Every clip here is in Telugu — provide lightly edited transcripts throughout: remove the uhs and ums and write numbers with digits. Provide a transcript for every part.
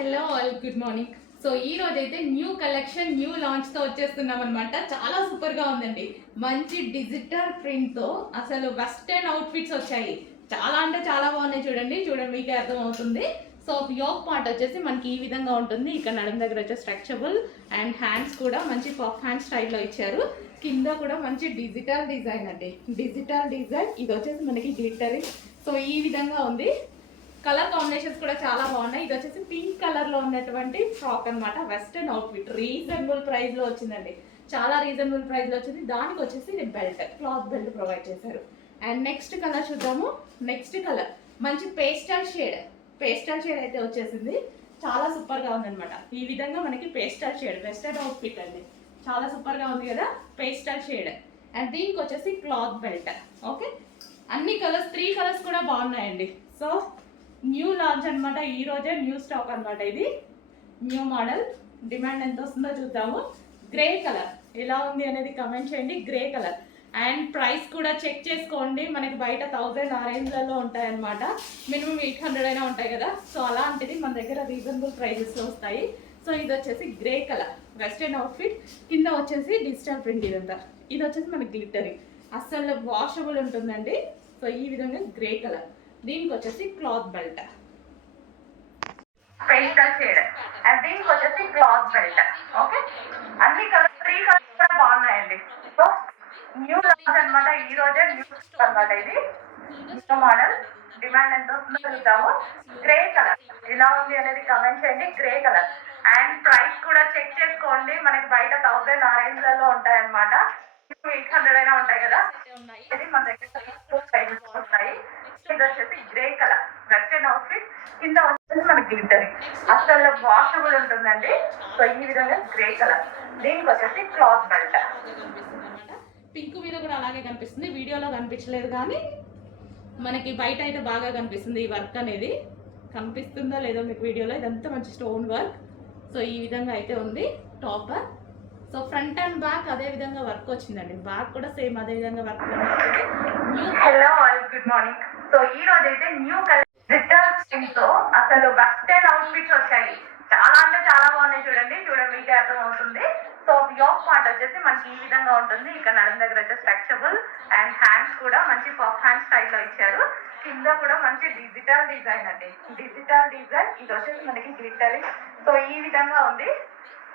Hello all good morning. So ఈ రోజు అయితే న్యూ కలెక్షన్ న్యూ లాంచ్ తో వచ్చేస్తున్నాం అనమాట. చాలా సూపర్ గా ఉందండి. మంచి డిజిటల్ ప్రింట్ తో అసలు వెస్టర్న్ అవుట్ ఫిట్స్ వచ్చాయి. చాలా అంటే చాలా బాగున్నాయి. చూడండి మీకే అర్థం అవుతుంది. సో యోక్ పార్ట్ వచ్చేసి మనకి ఈ విధంగా ఉంటుంది. ఇక్కడ నడుము దగ్గర వచ్చే స్ట్రక్చరబుల్ అండ్ హ్యాండ్స్ కూడా మంచి పఫ్ హ్యాండ్ స్టైల్లో ఇచ్చారు. కింద కూడా మంచి డిజిటల్ డిజైన్ అండి. డిజిటల్ డిజైన్ ఇది వచ్చేసి మనకి గ్లిటరింగ్. సో ఈ విధంగా ఉంది. కలర్ కాంబినేషన్స్ కూడా చాలా బాగున్నాయి. ఇది వచ్చేసి పింక్ కలర్ లో ఉన్నటువంటి ఫ్రాక్ అనమాట. వెస్టర్న్ అవుట్ఫిట్ రీజనబుల్ ప్రైస్ లో వచ్చిందండి. చాలా రీజనబుల్ ప్రైస్ లో వచ్చింది. దానికి వచ్చేసి ఇది బెల్ట్, క్లాత్ బెల్ట్ ప్రొవైడ్ చేశారు. అండ్ నెక్స్ట్ కలర్ చూద్దాము. నెక్స్ట్ కలర్ మంచి పేస్టల్ షేడ్ అయితే వచ్చేసింది. చాలా సూపర్ గా ఉందన్నమాట. ఈ విధంగా మనకి పేస్టల్ షేడ్ వెస్టర్న్ అవుట్ఫిట్ అండి. చాలా సూపర్ గా ఉంది కదా, పేస్టల్ షేడ్. అండ్ దీనికి వచ్చేసి క్లాత్ బెల్ట్. ఓకే, అన్ని కలర్స్ 3 కలర్స్ కూడా బాగున్నాయండి. సో న్యూ లాంచ్ అనమాట. ఈ రోజే న్యూ స్టాక్ అనమాట. ఇది న్యూ మోడల్. డిమాండ్ ఎంత వస్తుందో చూద్దాము. గ్రే కలర్ ఎలా ఉంది అనేది కమెంట్ చేయండి. గ్రే కలర్ అండ్ ప్రైస్ కూడా చెక్ చేసుకోండి. మనకి బయట 1000 ఆ రేంజ్లలో ఉంటాయన్నమాట. మినిమం 800 అయినా ఉంటాయి కదా. సో అలాంటిది మన దగ్గర రీజనబుల్ ప్రైజెస్లో వస్తాయి. సో ఇది వచ్చేసి గ్రే కలర్ వెస్టర్న్ అవుట్ఫిట్. కింద వచ్చేసి డిజిటల్ ప్రింట్. ఇదంతా ఇది వచ్చేసి మనకి గ్లిటరింగ్, అస్సలు వాషబుల్ ఉంటుందండి. సో ఈ విధంగా గ్రే కలర్. దీనికి వచ్చేసి cloth belt, pastel shade. And దీనికి వచ్చేసి క్లాత్ బెల్ట్. ఓకే, అన్ని కలర్స్ 3 కలర్స్ కూడా బాగున్నాయండి. సో న్యూ లాంచ్ అనమాట. ఈ రోజే న్యూ అనమాట. ఇది న్యూ మోడల్. డిమాండ్ ఎంత వస్తుందో చూద్దాము. గ్రే కలర్ ఎలా ఉంది అనేది కమెంట్ చేయండి. గ్రే కలర్ అండ్ ప్రైస్ కూడా చెక్ చేసుకోండి. మనకి బయట 1000 ఆ రేంజ్లలో ఉంటాయన్నమాట. 800 అయినా ఉంటాయి కదా. ఇది మన దగ్గర ప్రైజెస్ వస్తాయి. ఇది వచ్చేసి గ్రే కలర్ వెస్టర్న్ అవుట్ఫిట్. కింద వచ్చేసి మనకి గ్లిటరింగ్, అసలు వాషబుల్ ఉంటుందండి. సో ఈ విధంగా గ్రే కలర్. దీనికి వచ్చేసి క్లాత్ బెల్ట్. పింక్ మీద కూడా అలాగే కనిపిస్తుంది. వీడియోలో కనిపించలేదు కానీ మనకి బయట అయితే బాగా కనిపిస్తుంది. ఈ వర్క్ అనేది కనిపిస్తుందో లేదో మీకు వీడియోలో. ఇదంతా మంచి స్టోన్ వర్క్. సో ఈ విధంగా అయితే ఉంది top. So front and back అదే విధంగా వర్క్ వచ్చిందండి. బ్యాక్ కూడా సేమ్ అదే విధంగా work new. Hello all good morning. So ఈ రోజు అయితే న్యూ కలర్ తో అసలు వెస్టర్న్ అవుట్ఫిట్స్ వచ్చాయి. చాలా అంటే చాలా బాగున్నాయి. చూడండి మీకే అర్థం అవుతుంది. సో యోక్ పార్ట్ వచ్చేసి మనకి ఈ విధంగా ఉంటుంది. ఇక్కడ నడుము దగ్గర వచ్చే స్ట్రక్చరబుల్ అండ్ హ్యాండ్స్ కూడా మంచి పఫ్ హ్యాండ్ స్టైల్లో ఇచ్చారు. కింద కూడా మంచి డిజిటల్ డిజైన్ అండి. Digital design. ఇది వచ్చేసి మనకి గ్లిటరింగ్. సో ఈ విధంగా ఉంది.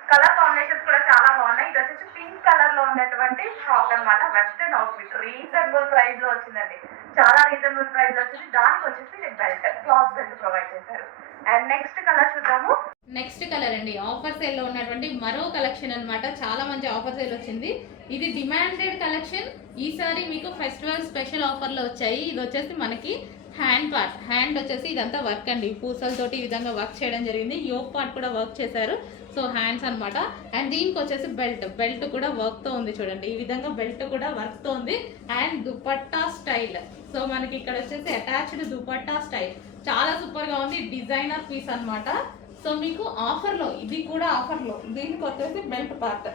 కలర్ కాంబినేషన్స్ కూడా చాలా బాగున్నాయి. ఇది వచ్చేసి పింక్ కలర్ లో ఉన్నటువంటి ఫ్రాక్ అనమాట. వెస్టర్న్ అవుట్ఫిట్ రీజనబుల్ ప్రైస్ లో వచ్చిందండి. చాలా రీజనబుల్ ప్రైస్ లో వచ్చింది. దానికి వచ్చేసి బెల్ట్, క్లాత్ బెల్ట్ ప్రొవైడ్ చేశారు. అండ్ నెక్స్ట్ కలర్ చూద్దాము. నెక్స్ట్ కలర్ అండి ఆఫర్ సేల్ లో ఉన్నటువంటి మరో కలెక్షన్ అనమాట. చాలా మంచి ఆఫర్ సేల్ వచ్చింది. ఇది డిమాండెడ్ కలెక్షన్. ఈసారి మీకు ఫెస్టివల్ స్పెషల్ ఆఫర్ లో వచ్చాయి. ఇది వచ్చేసి మనకి హ్యాండ్ పార్ట్. హ్యాండ్ వచ్చేసి ఇదంతా వర్క్ అండి. పూసలతోటి ఈ విధంగా వర్క్ చేయడం జరిగింది. యోక్ పార్ట్ కూడా వర్క్ చేశారు. సో హ్యాండ్స్ అనమాట. అండ్ దీనికి వచ్చేసి బెల్ట్ కూడా వర్క్ తో ఉంది. చూడండి ఈ విధంగా బెల్ట్ కూడా వర్క్ తో ఉంది. And dupatta style. సో మనకి ఇక్కడ వచ్చేసి అటాచ్డ్ దుపట్టా స్టైల్. చాలా సూపర్ గా ఉంది. డిజైనర్ పీస్ అనమాట. సో మీకు ఆఫర్ లో ఇది కూడా ఆఫర్ లో. దీనికి వచ్చేసి బెల్ట్ పార్ట్.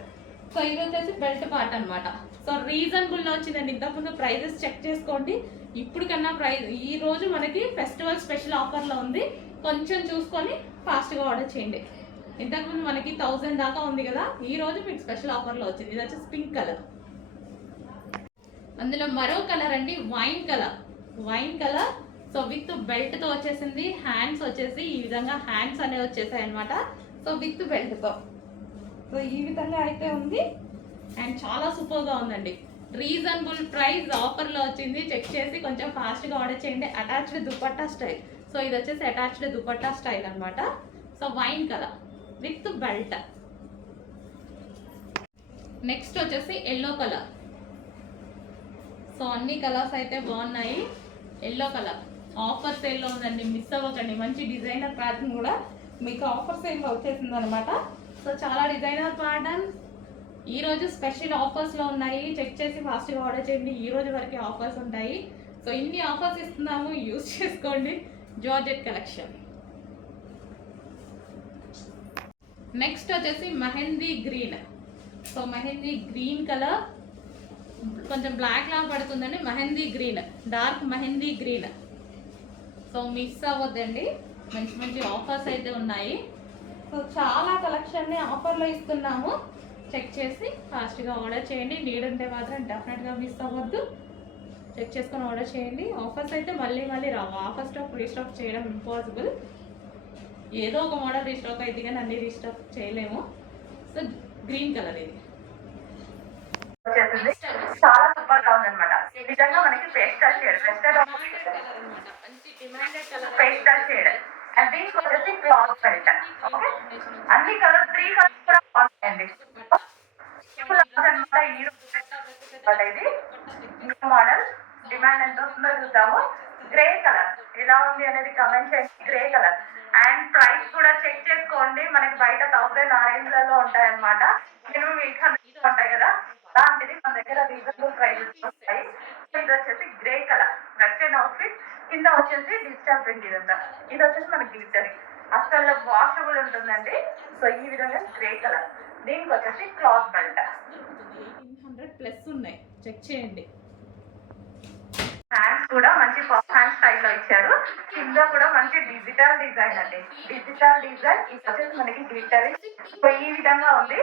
సో ఇది వచ్చేసి బెల్ట్ పార్ట్ అనమాట. సో రీజనబుల్ లో వచ్చిందండి. ఇంతకుముందు ప్రైజెస్ చెక్ చేసుకోండి. ఇప్పుడు కన్నా ప్రైస్ ఈ రోజు మనకి ఫెస్టివల్ స్పెషల్ ఆఫర్ లో ఉంది. కొంచెం చూసుకొని ఫాస్ట్ గా ఆర్డర్ చేయండి. ఇంతకుముందు మనకి 1000 దాకా ఉంది కదా. ఈ రోజు మీకు స్పెషల్ ఆఫర్ లో వచ్చింది. ఇది వచ్చేసి పింక్ కలర్. అందులో మరో కలర్ అండి wine colour. So with belt తో వచ్చేసింది. హ్యాండ్స్ వచ్చేసి ఈ విధంగా హ్యాండ్స్ అనేవి వచ్చేసాయి అనమాట. సో విత్ బెల్ట్ తో. సో ఈ విధంగా అయితే ఉంది. అండ్ చాలా సూపర్ గా ఉందండి. రీజనబుల్ ప్రైస్ ఆఫర్ లో వచ్చింది. చెక్ చేసి కొంచెం ఫాస్ట్ గా ఆర్డర్ చేయండి. Attached dupatta style. సో ఇది వచ్చేసి అటాచ్డ్ దుపట్టా స్టైల్ అనమాట. So wine colour with belt. Next వచ్చేసి ఎల్లో కలర్. సో అన్ని కలర్స్ అయితే బాగున్నాయి. ఎల్లో కలర్ ఆఫర్ సేల్లో ఉందండి. మిస్ అవ్వకండి. మంచి డిజైనర్ ప్యాటర్న్ కూడా మీకు ఆఫర్ సేల్లో వచ్చేసింది అనమాట. సో చాలా డిజైనర్ ప్యాటర్న్ ఈ రోజు స్పెషల్ ఆఫర్స్ లో ఉన్నాయి. చెక్ చేసి ఫాస్ట్ గా ఆర్డర్ చేయండి. ఈ రోజు వరకు ఆఫర్స్ ఉంటాయి. సో ఇన్ని ఆఫర్స్ ఇస్తున్నాము, యూజ్ చేసుకోండి. Georgette collection. నెక్స్ట్ వచ్చేసి mehndi green. So mehndi green colour కొంచెం బ్లాక్ లా పడుతుందండి. Mehndi green, dark mehndi green. So miss అవ్వద్దండి. మంచి మంచి ఆఫర్స్ అయితే ఉన్నాయి. సో చాలా కలెక్షన్ని ఆఫర్లో ఇస్తున్నాము. చెక్ చేసి ఫాస్ట్గా ఆర్డర్ చేయండి. నీడ్ ఉంటే మాత్రం డెఫినెట్గా మిస్ అవ్వద్దు. చెక్ చేసుకొని ఆర్డర్ చేయండి. ఆఫర్స్ అయితే మళ్ళీ రావు. ఆఫర్ స్టాక్ రీస్టాక్ చేయడం ఇంపాసిబుల్. ఏదో ఒక మోడల్ రీస్టాక్ అయితే కానీ అన్ని రీస్టాక్ చేయలేము. సో గ్రీన్ కలర్ ఇది చాలా సూపర్ గా ఉందన్నమాట. ఈ విధంగా మనకి pastel shade pastel shade and దీనికి వచ్చేసి క్లాత్ బెల్ట్. ఓకే, అన్ని కలర్ 3 కలర్స్ కూడా బాగున్నాయండి. అనమాట ఇది మోడల్. డిమాండ్ ఎంత వస్తుందో చూద్దాము. గ్రే కలర్ ఎలా ఉంది అనేది కమెంట్ చేయండి. గ్రే కలర్ అండ్ ప్రైస్ కూడా చెక్ చేసుకోండి. మనకి బయట 1000 ఆ రేంజ్ లలో ఉంటాయన్నమాట. మినిమం 800 ఉంటాయి కదా, అలాంటిది మన దగ్గర రీజనబుల్ ప్రైజెస్ వస్తాయి. ఇది వచ్చేసి గ్రే కలర్ వెస్టర్న్ అవుట్ఫిట్, కింద వచ్చేసి డిజిటల్ ప్రింట్. ఇదంతా ఇది వచ్చేసి మనకి గ్లిటరీ, అసలు వాషబుల్ ఉంటుందండి. సో ఈ విధంగా గ్రే కలర్. దీనికి వచ్చేసి క్లాత్ బెల్ట్. 1800+ ఉన్నాయి, చెక్ చేయండి. హ్యాండ్స్ కూడా మంచి పఫ్ హ్యాండ్ స్టైల్లో ఇచ్చారు. కింద కూడా మంచి డిజిటల్ డిజైన్ అండి. డిజిటల్ డిజైన్ ఇది వచ్చేసి మనకి గ్లిటరీ. సో ఈ విధంగా ఉంది.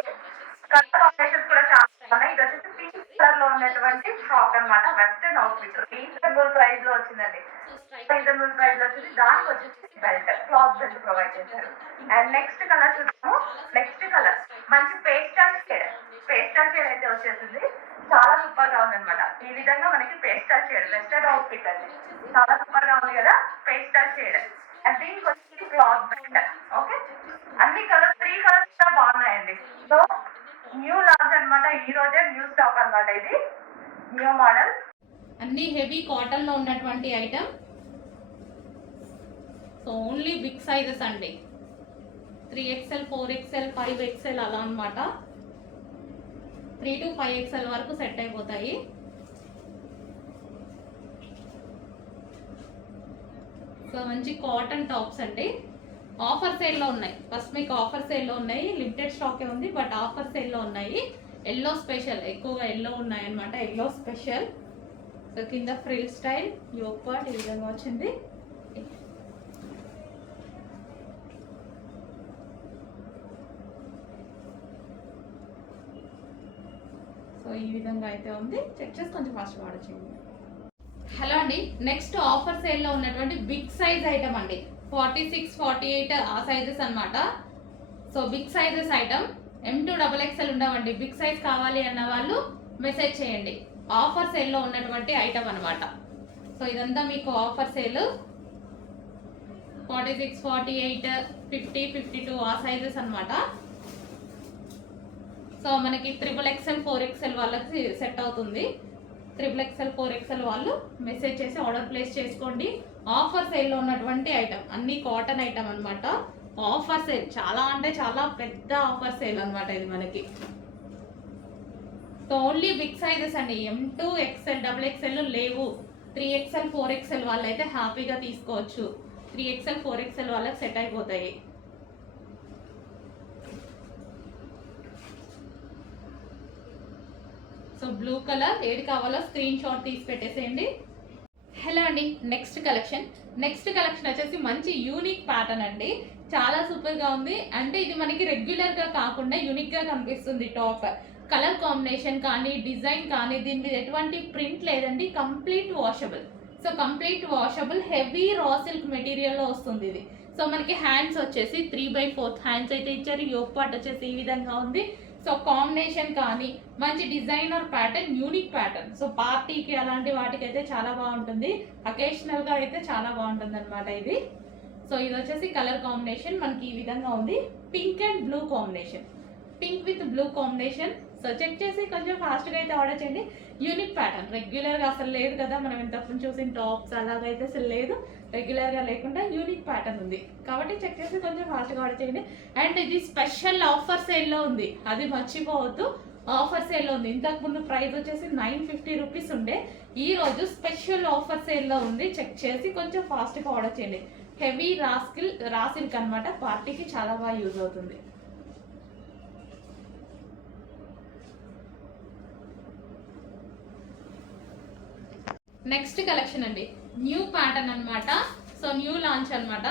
కలర్ కాంబినేషన్స్ కూడా చాలా ఉన్నాయి. ఇది వచ్చేసి పింక్ కలర్ లో ఉన్నటువంటి ఫ్రాక్ అనమాట. వెస్టర్న్ అవుట్ఫిట్ రీజనబుల్ ప్రైస్ లో వచ్చిందండి. రీజనబుల్ ప్రైస్ లో వచ్చింది. దానికి వచ్చేసి బెల్ట్, క్లాత్ బెల్ట్ ప్రొవైడ్ చేశారు. అండ్ నెక్స్ట్ కలర్ చూద్దాము. నెక్స్ట్ కలర్ మంచి పేస్టల్ షేడ్. పేస్టల్ షేడ్ అయితే వచ్చేసింది. చాలా సూపర్ గా ఉందన్నమాట. ఈ విధంగా మనకి పేస్టల్ షేడ్ వెస్టర్న్ అవుట్ఫిట్ అండి. చాలా సూపర్ గా ఉంది కదా, పేస్టల్ షేడ్. అండ్ దీనికి వచ్చేసి క్లాత్ బెల్ట్. ఓకే, అన్ని కలర్స్ 3 కలర్స్ కూడా బాగున్నాయండి. సో న్యూ లాంచ్ అనమాట. ఈ రోజే న్యూ స్టాక్ అనమాట. ఇది న్యూ మోడల్. అన్ని హెవీ కాటన్ లో ఉన్నటువంటి item. So only big sizes అండి. 3XL 4XL 5XL అలా అనమాట. 3 to 5XL వరకు సెట్ అయిపోతాయి. సో మంచి కాటన్ టాప్స్ అండి. ఆఫర్ సేల్లో ఉన్నాయి. ఫస్ట్ మీకు ఆఫర్ సేల్లో ఉన్నాయి. లిమిటెడ్ స్టాకే ఉంది, బట్ ఆఫర్ సేల్లో ఉన్నాయి. ఎల్లో స్పెషల్, ఎక్కువగా ఎల్లో ఉన్నాయి అనమాట. Yellow special. సో కింద ఫ్రిల్ స్టైల్ యోక్ పార్ట్ ఈ విధంగా వచ్చింది. సో ఈ విధంగా అయితే ఉంది. చెక్ చేసి కొంచెం ఫాస్ట్గా ఆర్డర్ చేయండి. హలో అండి, నెక్స్ట్ ఆఫర్ సేల్లో ఉన్నటువంటి బిగ్ సైజ్ ఐటమ్ అండి. 46, 48 ఆ సైజెస్ అనమాట. So big sizes item. M2 XXL ఉండవండి. బిగ్ సైజ్ కావాలి అన్న వాళ్ళు మెసేజ్ చేయండి. ఆఫర్ సేల్లో ఉన్నటువంటి ఐటమ్ అనమాట. సో ఇదంతా మీకు ఆఫర్ సేల్. 46, 48, 50, 52 ఆ సైజెస్ అనమాట. సో మనకి XXL 4XL వాళ్ళకి సెట్ అవుతుంది. XXL 4XL వాళ్ళు మెసేజ్ చేసి ఆర్డర్ ప్లేస్ చేసుకోండి. ఆఫర్ సేల్లో ఉన్నటువంటి ఐటమ్, అన్ని కాటన్ ఐటమ్ అనమాట. ఆఫర్ సేల్, చాలా అంటే చాలా పెద్ద ఆఫర్ సేల్ అనమాట ఇది మనకి. సో ఓన్లీ బిగ్ సైజెస్ అండి. M2 XL XXL లేవు. 3XL 4XL వాళ్ళు అయితే హ్యాపీగా తీసుకోవచ్చు. 3XL 4XL వాళ్ళకి సెట్ అయిపోతాయి. సో బ్లూ కలర్ ఏది కావాలో స్క్రీన్ షాట్ తీసి పెట్టేసేయండి. హలో అండి, నెక్స్ట్ కలెక్షన్ వచ్చేసి మంచి యూనిక్ ప్యాటర్న్ అండి. చాలా సూపర్ గా ఉంది. అంటే ఇది మనకి రెగ్యులర్ గా కాకుండా యూనిక్ గా కనిపిస్తుంది. టాప్ కలర్ కాంబినేషన్ కానీ డిజైన్ కానీ దీని మీద ఎటువంటి ప్రింట్ లేదండి. Complete washable. So complete washable heavy raw silk material లో వస్తుంది ఇది. సో మనకి హ్యాండ్స్ వచ్చేసి 3/4 హ్యాండ్స్ అయితే ఇచ్చారు. యోక్ పార్ట్ వచ్చేసి ఈ విధంగా ఉంది. సో కాంబినేషన్ కానీ మంచి designer pattern, unique pattern. So పార్టీకి అలాంటి వాటికి అయితే చాలా బాగుంటుంది. అకేషనల్ గా అయితే చాలా బాగుంటుంది అనమాట ఇది. సో ఇది వచ్చేసి కలర్ కాంబినేషన్ మనకి ఈ విధంగా ఉంది. Pink and blue combination, pink with blue combination. So check చేసి కొంచెం ఫాస్ట్గా అయితే ఆర్డర్ చేయండి. యూనిక్ ప్యాటర్న్, రెగ్యులర్గా అసలు లేదు కదా, మనం ఇంతకుముందు చూసిన టాప్స్ అలాగైతే అసలు లేదు. రెగ్యులర్గా లేకుండా యూనిక్ ప్యాటర్న్ ఉంది కాబట్టి చెక్ చేసి కొంచెం ఫాస్ట్గా ఆర్డర్ చేయండి. అండ్ ఇది స్పెషల్ ఆఫర్ సేల్లో ఉంది, అది మర్చిపోవద్దు. ఆఫర్ సేల్లో ఉంది. ఇంతకుముందు ప్రైస్ వచ్చేసి 950 రూపీస్ ఉండే, ఈ రోజు స్పెషల్ ఆఫర్ సేల్లో ఉంది. చెక్ చేసి కొంచెం ఫాస్ట్గా ఆర్డర్ చేయండి. హెవీ రాసిల్క్ అనమాట. పార్టీకి చాలా బాగా యూజ్ అవుతుంది. నెక్స్ట్ కలెక్షన్ అండి, న్యూ ప్యాటర్న్ అనమాట. సో న్యూ లాంచ్ అనమాట.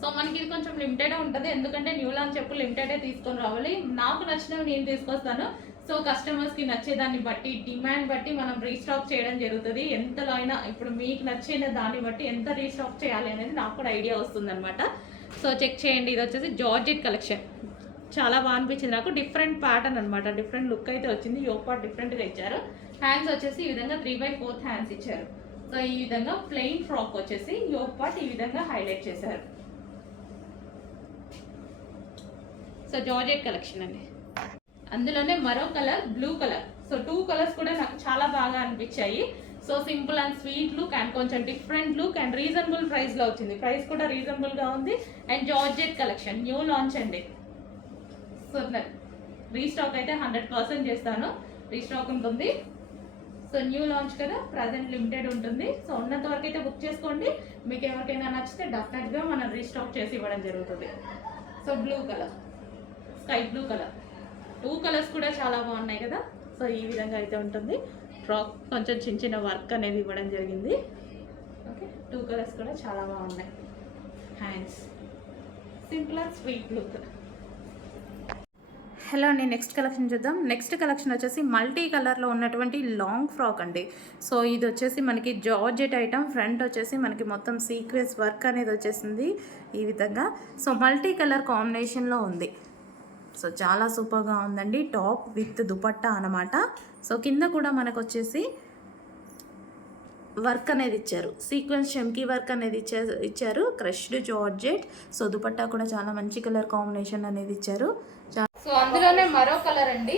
సో మనకి ఇది కొంచెం లిమిటెడ్ ఉంటుంది, ఎందుకంటే న్యూ లాంచ్ ఎప్పుడు లిమిటెడే తీసుకొని రావాలి. నాకు నచ్చినవి నేను తీసుకొస్తాను. సో కస్టమర్స్కి నచ్చేదాన్ని బట్టి, డిమాండ్ బట్టి మనం రీస్టాక్ చేయడం జరుగుతుంది. ఎంతలో అయినా ఇప్పుడు మీకు నచ్చిన దాన్ని బట్టి ఎంత రీస్టాక్ చేయాలి అనేది నాకు కూడా ఐడియా వస్తుంది అనమాట. సో చెక్ చేయండి. ఇది వచ్చేసి జార్జెట్ కలెక్షన్, చాలా బాగా అనిపించింది నాకు. డిఫరెంట్ ప్యాటర్న్ అనమాట, డిఫరెంట్ లుక్ అయితే వచ్చింది. యోక్ పార్ట్ డిఫరెంట్గా ఇచ్చారు. హ్యాండ్స్ వచ్చేసి ఈ విధంగా 3/4 హ్యాండ్స్ ఇచ్చారు. సో ఈ విధంగా ప్లెయిన్ ఫ్రాక్ వచ్చేసి యోక్ పార్ట్ ఈ విధంగా హైలైట్ చేశారు. సో జార్జెట్ కలెక్షన్ అండి. అందులోనే మరో colour blue colour. So 2 colours కూడా నాకు చాలా బాగా అనిపించాయి. So simple and sweet look and కొంచెం డిఫరెంట్ లుక్ అండ్ రీజనబుల్ ప్రైస్లో వచ్చింది. ప్రైస్ కూడా రీజనబుల్గా ఉంది. And georgette collection new launch అండి. సో రీస్టాక్ అయితే 100% చేస్తాను, రీస్టాక్ ఉంటుంది. సో న్యూ లాంచ్ కదా, ప్రజెంట్ లిమిటెడ్ ఉంటుంది. సో ఉన్నంత వరకు అయితే బుక్ చేసుకోండి. మీకు ఎవరికైనా నచ్చితే డెఫినెట్గా మనం రీస్టాక్ చేసి ఇవ్వడం జరుగుతుంది. So blue colour, sky blue colour, 2 colours కూడా చాలా బాగున్నాయి కదా. సో ఈ విధంగా అయితే ఉంటుంది. ఫ్రాక్ కొంచెం చిన్న చిన్న వర్క్ అనేది ఇవ్వడం జరిగింది. ఓకే, 2 కలర్స్ కూడా చాలా బాగున్నాయి. Hands simple and sweet look. Hello అండి, నెక్స్ట్ కలెక్షన్ చూద్దాం. నెక్స్ట్ కలెక్షన్ వచ్చేసి మల్టీ కలర్లో ఉన్నటువంటి లాంగ్ ఫ్రాక్ అండి. సో ఇది వచ్చేసి మనకి జార్జెట్ ఐటమ్. ఫ్రంట్ వచ్చేసి మనకి మొత్తం సీక్వెన్స్ వర్క్ అనేది వచ్చేసింది ఈ విధంగా. సో మల్టీ కలర్ కాంబినేషన్లో ఉంది. సో చాలా సూపర్గా ఉందండి. టాప్ విత్ దుపట్టా అనమాట. సో కింద కూడా మనకు వచ్చేసి వర్క్ అనేది ఇచ్చారు, సీక్వెన్స్ చమ్కీ వర్క్ అనేది ఇచ్చారు. Crushed georgette. సో దుపట్టా కూడా చాలా మంచి కలర్ కాంబినేషన్ అనేది ఇచ్చారు. సో అందులోనే మరో కలర్ అండి,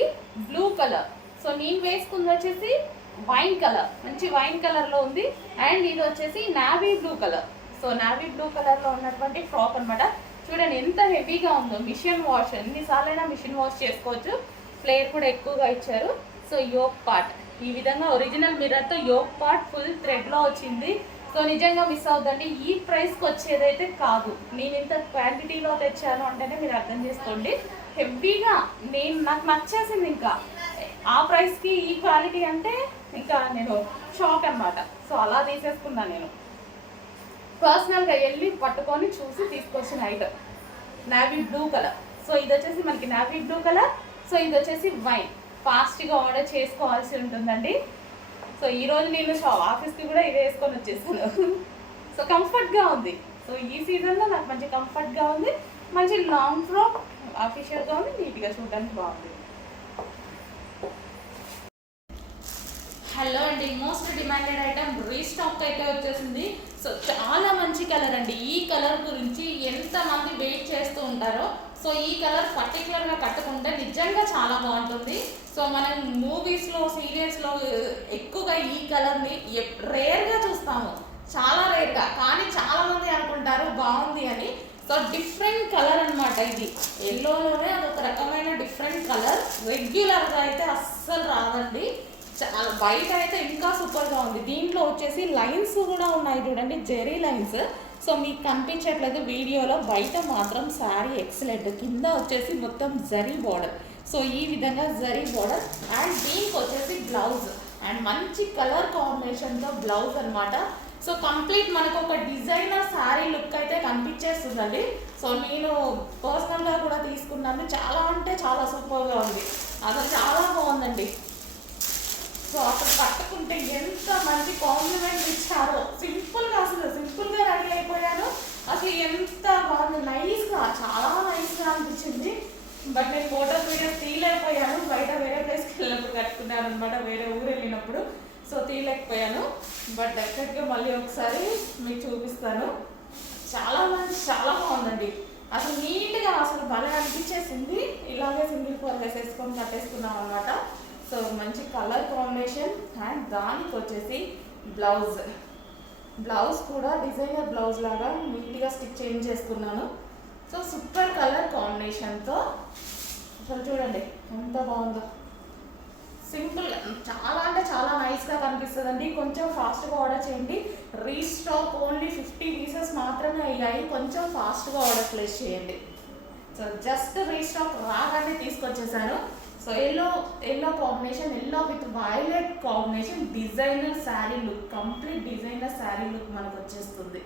బ్లూ కలర్. సో నేను వేసుకుంది వచ్చేసి వైన్ కలర్, మంచి వైన్ కలర్లో ఉంది. అండ్ ఇది వచ్చేసి navy blue colour. So navy blue కలర్లో ఉన్నటువంటి ఫ్రాక్ అనమాట. చూడండి ఎంత హెవీగా ఉందో. మిషన్ వాష్, ఎన్నిసార్లైనా మిషన్ వాష్ చేసుకోవచ్చు. ఫ్లేర్ కూడా ఎక్కువగా ఇచ్చారు. సో యోక్ పార్ట్ ఈ విధంగా ఒరిజినల్ మిర్రర్తో యోక్ పార్ట్ ఫుల్ థ్రెడ్లో వచ్చింది. సో నిజంగా మిస్ అవుతుందండి. ఈ ప్రైస్కి వచ్చేదైతే కాదు. నేను ఇంత క్వాంటిటీలో తెచ్చాను అంటేనే మీరు అర్థం చేసుకోండి. హెవీగా నాకు నచ్చేసింది. ఇంకా ఆ ప్రైస్కి ఈ క్వాలిటీ అంటే ఇంకా నేను షాక్ అనమాట. సో అలా తీసేసుకున్నాను నేను. పర్సనల్గా వెళ్ళి పట్టుకొని చూసి తీసుకొచ్చిన item navy blue colour. So ఇది వచ్చేసి మనకి నావీ బ్లూ కలర్. సో ఇది వచ్చేసి వైన్. ఫాస్ట్గా ఆర్డర్ చేసుకోవాల్సి ఉంటుందండి. సో ఈరోజు నేను ఆఫీస్కి కూడా ఇది వేసుకొని వచ్చేసాను. సో కంఫర్ట్గా ఉంది. సో ఈ సీజన్లో నాకు మంచి కంఫర్ట్గా ఉంది. మంచి లాంగ్ ఫ్రాక్, ఆఫీషియల్గా ఉంది, నీట్గా చూడడానికి బాగుంది. హలో అండి, మోస్ట్ డిమాండెడ్ ఐటమ్ రీస్టాక్ అయితే వచ్చేసింది. సో చాలా మంచి కలర్ అండి. ఈ కలర్ గురించి ఎంతమంది వెయిట్ చేస్తూ ఉంటారో. సో ఈ కలర్ పర్టికులర్గా కట్టుకుంటే నిజంగా చాలా బాగుంటుంది. సో మనం మూవీస్లో, సీరియల్స్లో ఎక్కువగా ఈ కలర్ని రేర్గా చూస్తాము, చాలా రేర్గా. కానీ చాలామంది అనుకుంటారు బాగుంది అని. సో డిఫరెంట్ కలర్ అనమాట ఇది. ఎల్లోలోనే అదొక రకమైన డిఫరెంట్ కలర్. రెగ్యులర్గా అయితే అస్సలు రాదండి. చాలా బయట అయితే ఇంకా సూపర్గా ఉంది. దీంట్లో వచ్చేసి లైన్స్ కూడా ఉన్నాయి చూడండి, జెరీ లైన్స్. సో మీకు కనిపించట్లేదు వీడియోలో, బయట మాత్రం శారీ ఎక్సలెంట్. కింద వచ్చేసి మొత్తం జరీ బార్డర్. సో ఈ విధంగా జరీ బార్డర్. అండ్ దీనికి వచ్చేసి బ్లౌజ్ అండ్ మంచి కలర్ కాంబినేషన్తో బ్లౌజ్ అనమాట. సో కంప్లీట్ మనకు ఒక డిజైనర్ శారీ లుక్ అయితే కనిపించేస్తుందండి. సో నేను పర్సనల్గా కూడా తీసుకున్నాను. చాలా అంటే చాలా సూపర్గా ఉంది. అసలు చాలా బాగుందండి. సో అసలు కట్టుకుంటే ఎంత మంచి కాంప్లిమెంట్ ఇచ్చారో. సింపుల్గా రెడీ అయిపోయాను. అసలు ఎంత బాగుంది, నైస్గా, చాలా నైస్గా అనిపించింది. బట్ నేను ఫోటోస్ వీడియోస్ తీయలేకపోయాను. బయట వేరే ప్లేస్కి వెళ్ళినప్పుడు కట్టుకున్నాను అనమాట, వేరే ఊరు వెళ్ళినప్పుడు. సో తీయలేకపోయాను. బట్ డెఫినెట్గా మళ్ళీ ఒకసారి మీకు చూపిస్తాను. చాలా బాగుందండి. అసలు నీట్గా అసలు బాగా అనిపించేసింది. ఇలాగే సింగిల్ ఫోర్ వేసేసుకొని కట్టేసుకున్నాం అనమాట. సో మంచి కలర్ కాంబినేషన్. అండ్ దానికి వచ్చేసి బ్లౌజ్ కూడా డిజైనర్ బ్లౌజ్ లాగా నీట్గా స్టిచ్ చేంజ్ చేసుకున్నాను. సో సూపర్ కలర్ కాంబినేషన్తో అసలు చూడండి ఎంత బాగుందో. సింపుల్, చాలా అంటే చాలా నైస్గా కనిపిస్తుందండి. కొంచెం ఫాస్ట్గా ఆర్డర్ చేయండి. రీస్టాక్ ఓన్లీ 50 పీసెస్ మాత్రమే అయ్యాయి. కొంచెం ఫాస్ట్గా ఆర్డర్ ప్లేస్ చేయండి. సో జస్ట్ రీస్టాక్ రాగానే తీసుకొచ్చేసాను. So yellow combination, yellow with violet combination, designer sari look, complete designer sari look మనకు వచ్చేస్తుంది.